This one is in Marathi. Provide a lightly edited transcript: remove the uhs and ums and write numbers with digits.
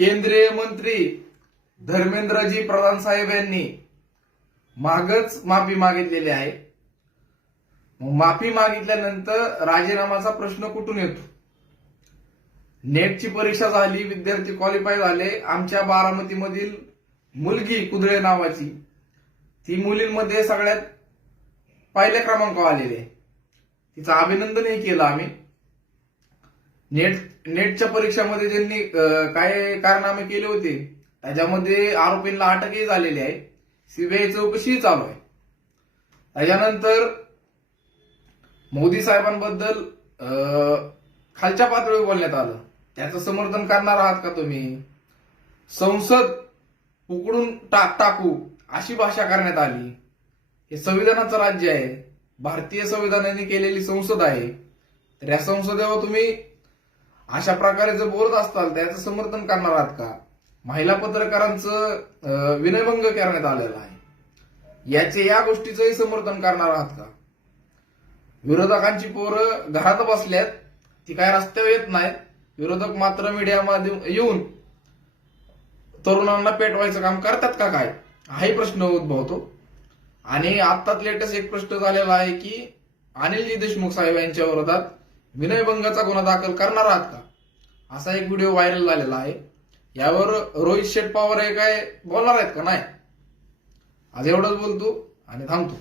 केंद्रीय मंत्री धर्मेंद्रजी प्रधान साहेब यांनी मागच माफी मागितलेली आहे. माफी मागितल्यानंतर राजीनामाचा प्रश्न कुठून येतो? नेटची परीक्षा झाली, विद्यार्थी क्वालिफाय झाले. आमच्या बारामतीमधील मुलगी कुदळे नावाची, ती मुलींमध्ये सगळ्यात पहिल्या क्रमांकावर आलेली आहे. तिचं अभिनंदनही केलं आम्ही. नेटच्या परीक्षामध्ये ज्यांनी काय कारनामे केले होते त्याच्यामध्ये आरोपींना अटकही झालेली आहे. सीबीआय चौकशीही चालू आहे. त्याच्यानंतर मोदी साहेबांबद्दल खालच्या पातळीवर बोलण्यात आलं. त्याचं समर्थन करणार आहात का तुम्ही? संसद उकडून टाकू अशी भाषा करण्यात आली. हे संविधानाचं राज्य आहे, भारतीय संविधानाने केलेली संसद आहे. तर या संसदेवर तुम्ही अशा प्रकारे जर बोलत असताल त्याचं समर्थन करणार आहात का? महिला पत्रकारांचं विनयभंग करण्यात आलेला आहे, या गोष्टीचंही समर्थन करणार आहात का? विरोधकांची पोरं घरात बसल्यात, ती काय रस्त्यावर येत नाहीत. विरोधक मात्र मीडियामध्ये येऊन तरुणांना पेटवायचं काम करतात का काय? हाही प्रश्न उद्भवतो. आणि आत्ताच लेटेस्ट एक प्रश्न झालेला आहे की अनिलजी देशमुख साहेब यांच्या विरोधात विनयभंगाचा गुन्हा दाखल करणार आहात का? असा एक व्हिडिओ व्हायरल झालेला आहे. यावर रोहित शेट पवार हे काय बोलणार आहेत का? नाही. आज एवढंच बोलतो आणि थांबतो.